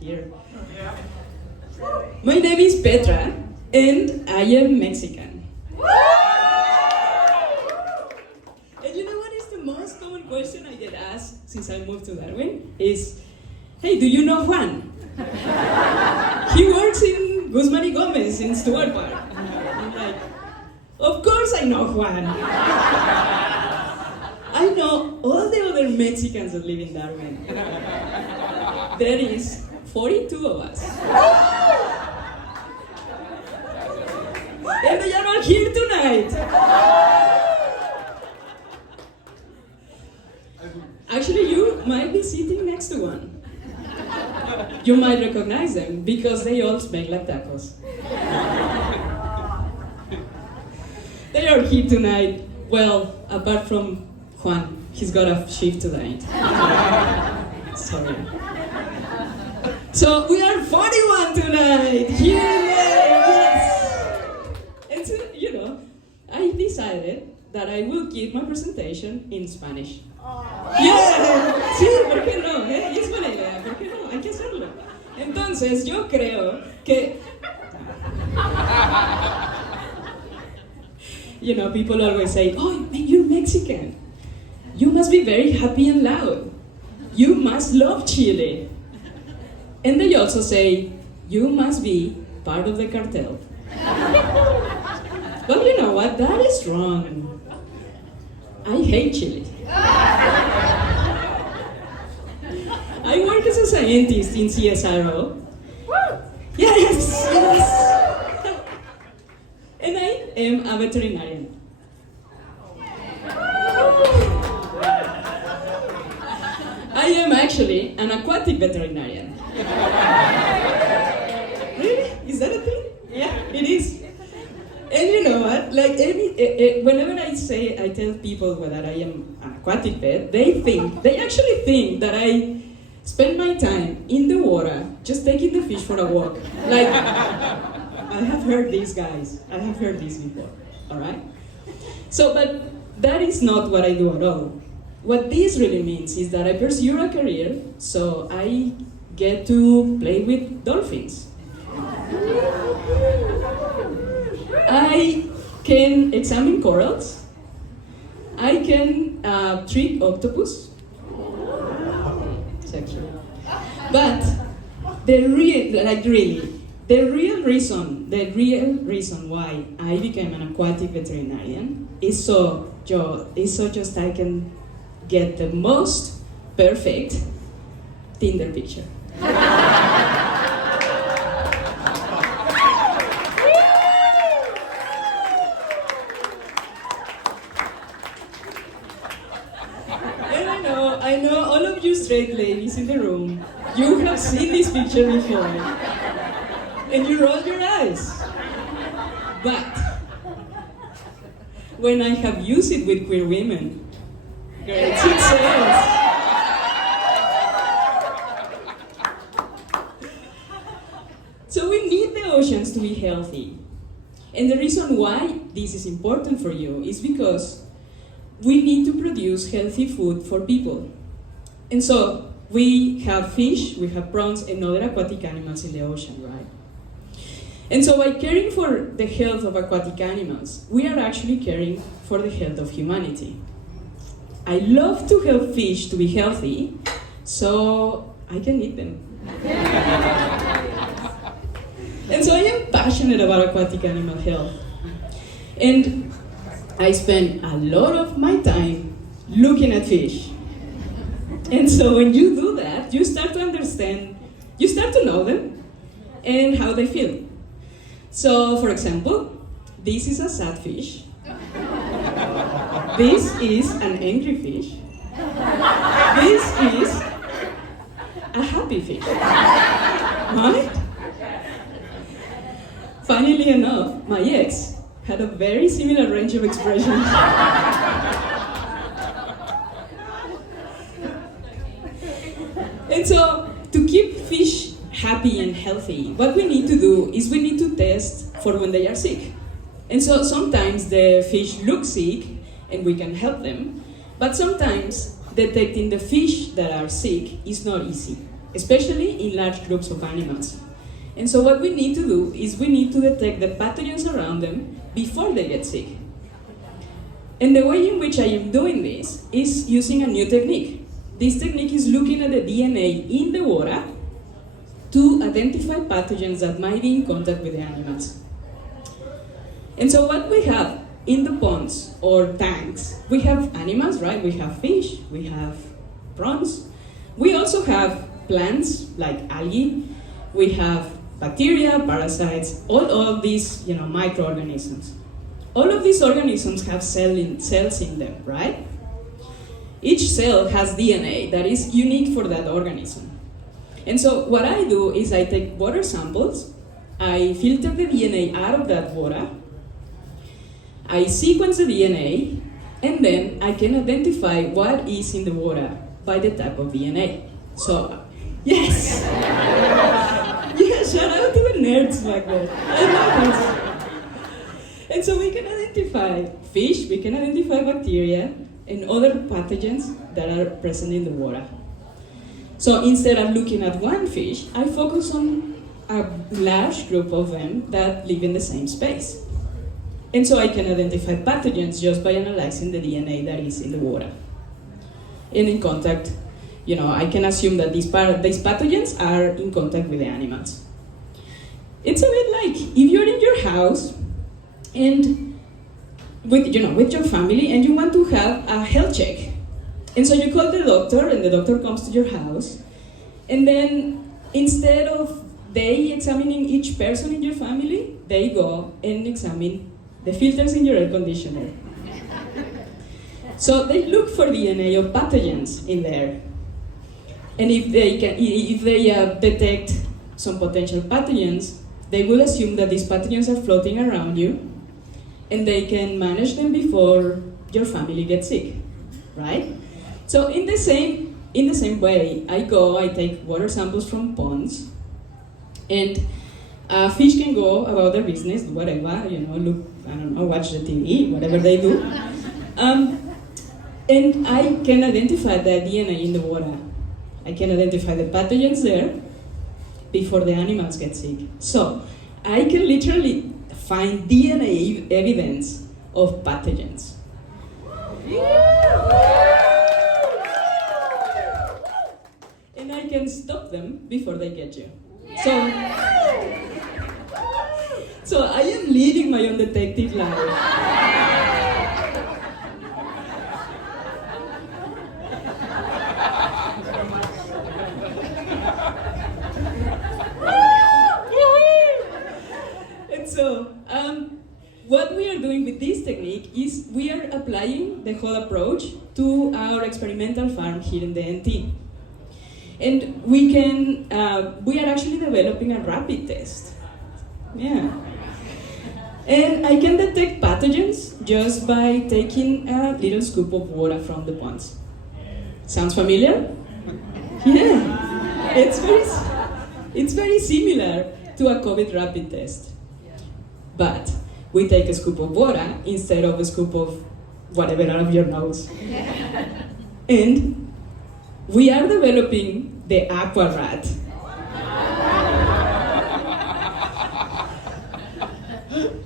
here. My name is Petra, and I am Mexican. And you know what is the most common question I get asked since I moved to Darwin? Is, hey, do you know Juan? He works in Guzman y Gomez in Stuart Park. I'm like, of course I know Juan. I know all the other Mexicans that live in Darwin. There is 42 of us. And they are all here tonight. Actually, you might be sitting next to one. You might recognize them because they all smell like tacos. They are here tonight, well, apart from Juan. He's got a shift tonight. Sorry. So we are 41 tonight! Yes! And so, you know, I decided that I will give my presentation in Spanish. Yeah, sí, ¿por qué no? Y es buena idea, ¿por qué no? Hay que hacerlo. Entonces, yo creo que... You know, people always say, oh, man, you're Mexican. You must be very happy and loud. You must love Chile. And they also say, you must be part of the cartel. Well, you know what? That is wrong. I hate Chile. I work as a scientist in CSIRO. Yes, yes. And I am a veterinarian. I am actually an aquatic veterinarian. Really? Is that a thing? Yeah, it is. And you know what? Like whenever I tell people that I am an aquatic vet, they actually think that I spend my time in the water just taking the fish for a walk. Like, I have heard these guys. I have heard this before. All right? So, but that is not what I do at all. What this really means is that I pursue a career, so I get to play with dolphins. I can examine corals. I can treat octopus. Sexually. But the real reason why I became an aquatic veterinarian is so just I can get the most perfect Tinder picture. And I know all of you straight ladies in the room, you have seen this picture before, and you roll your eyes. But when I have used it with queer women, great success. So we need the oceans to be healthy. And the reason why this is important for you is because we need to produce healthy food for people. And so we have fish, we have prawns, and other aquatic animals in the ocean, right? And so by caring for the health of aquatic animals, we are actually caring for the health of humanity. I love to help fish to be healthy, so I can eat them. And so I am passionate about aquatic animal health. And I spend a lot of my time looking at fish. And so when you do that, you start to understand, you start to know them and how they feel. So, for example, this is a sad fish. This is an angry fish. This is a happy fish. Right? Funnily enough, my ex had a very similar range of expressions. And so, to keep fish happy and healthy, what we need to do is we need to test for when they are sick. And so sometimes the fish look sick and we can help them, but sometimes detecting the fish that are sick is not easy. especially in large groups of animals. And so what we need to do is we need to detect the pathogens around them before they get sick. And the way in which I am doing this is using a new technique. This technique is looking at the DNA in the water to identify pathogens that might be in contact with the animals. And so what we have in the ponds or tanks, we have animals, right? We have fish, we have prawns. We also have plants like algae. We have bacteria, parasites, all of these, microorganisms. All of these organisms have cells in them, right? Each cell has DNA that is unique for that organism. And so what I do is I take water samples, I filter the DNA out of that water, I sequence the DNA, and then I can identify what is in the water by the type of DNA. So, yes! Yeah, shout out to the nerds back there. I love this. And so we can identify fish, we can identify bacteria, and other pathogens that are present in the water. So instead of looking at one fish, I focus on a large group of them that live in the same space. And so I can identify pathogens just by analyzing the DNA that is in the water. And in contact, I can assume that these pathogens are in contact with the animals. It's a bit like if you're in your house and with your family and you want to have a health check. And so you call the doctor and the doctor comes to your house. And then instead of they examining each person in your family, they go and examine the filters in your air conditioner. So they look for DNA of pathogens in there. And if they detect some potential pathogens, they will assume that these pathogens are floating around you and they can manage them before your family gets sick, right? So in the same way, I take water samples from ponds, and fish can go about their business, do whatever, look, watch the TV, whatever they do. And I can identify the DNA in the water. I can identify the pathogens there before the animals get sick. So I can literally find DNA evidence of pathogens. And I can stop them before they get you. So I am leading my own detective life. So, what we are doing with this technique is we are applying the whole approach to our experimental farm here in the NT. And we are actually developing a rapid test. Yeah. And I can detect pathogens just by taking a little scoop of water from the ponds. Sounds familiar? Yeah. It's very similar to a COVID rapid test. But we take a scoop of water instead of a scoop of whatever out of your nose. And we are developing the aqua rat.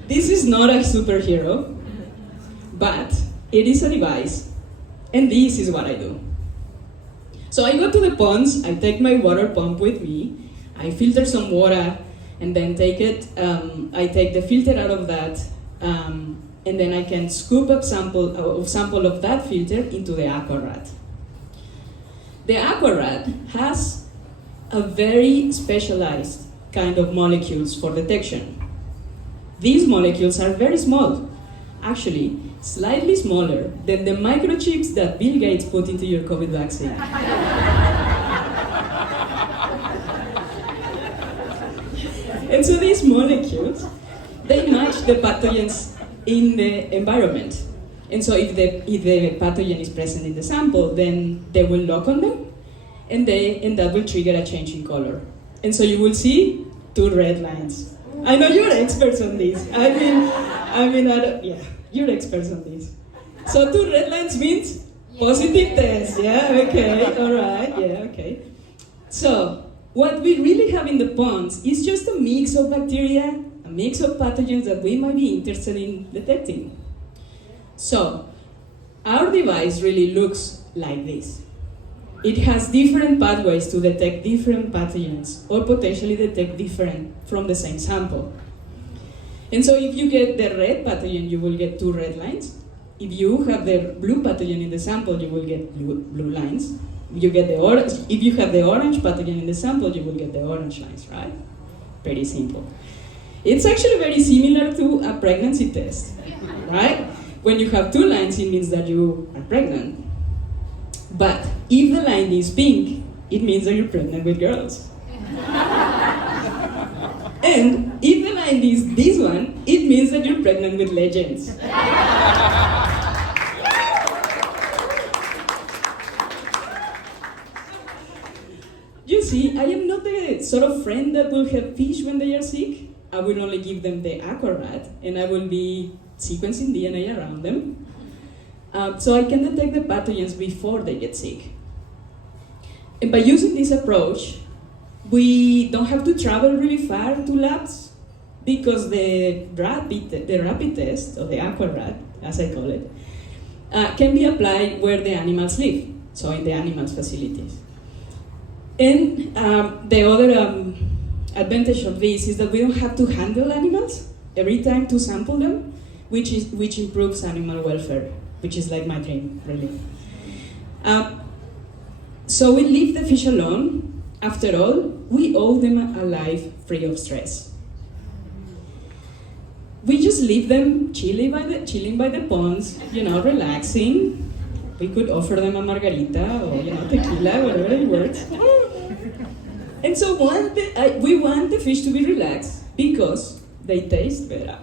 This is not a superhero, but it is a device, and this is what I do. So I go to the ponds, I take my water pump with me, I filter some water, and then I take the filter out of that, and then I can scoop up sample of that filter into the aqua rat. The aqua rat has a very specialized kind of molecules for detection. These molecules are very small, actually slightly smaller than the microchips that Bill Gates put into your COVID vaccine. And so these molecules, they match the pathogens in the environment. And so if the pathogen is present in the sample, then they will lock on them, and that will trigger a change in color. And so you will see 2 red lines. I know you're experts on this. You're experts on this. So 2 red lines means positive test, yeah, okay, all right, yeah, okay. So what we really have in the ponds is just a mix of bacteria, a mix of pathogens that we might be interested in detecting. So, our device really looks like this. It has different pathways to detect different pathogens or potentially detect different from the same sample. And so if you get the red pathogen, you will get 2 red lines. If you have the blue pathogen in the sample, you will get blue lines. If you have the orange pathogen in the sample, you will get the orange lines, right? Pretty simple. It's actually very similar to a pregnancy test, right? When you have 2 lines, it means that you are pregnant. But if the line is pink, it means that you're pregnant with girls. And if the line is this one, it means that you're pregnant with legends. You see, I am not the sort of friend that will help fish when they are sick. I will only give them the aquarat, and I will be sequencing DNA around them. So I can detect the pathogens before they get sick. And by using this approach, we don't have to travel really far to labs because the rapid test, or the aquarat, as I call it, can be applied where the animals live, so in the animals' facilities. And the other advantage of this is that we don't have to handle animals every time to sample them, which improves animal welfare, which is like my dream, really. So we leave the fish alone. After all, we owe them a life free of stress. We just leave them chilling by the ponds, relaxing. We could offer them a margarita or tequila, whatever it works. And so we want the fish to be relaxed because they taste better.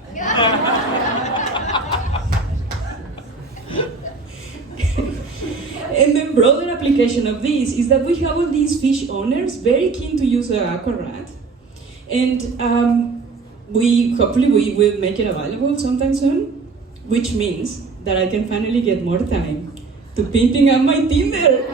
And the broader application of this is that we have all these fish owners very keen to use the aquarat, and hopefully we will make it available sometime soon, which means that I can finally get more time to pimping up my Tinder.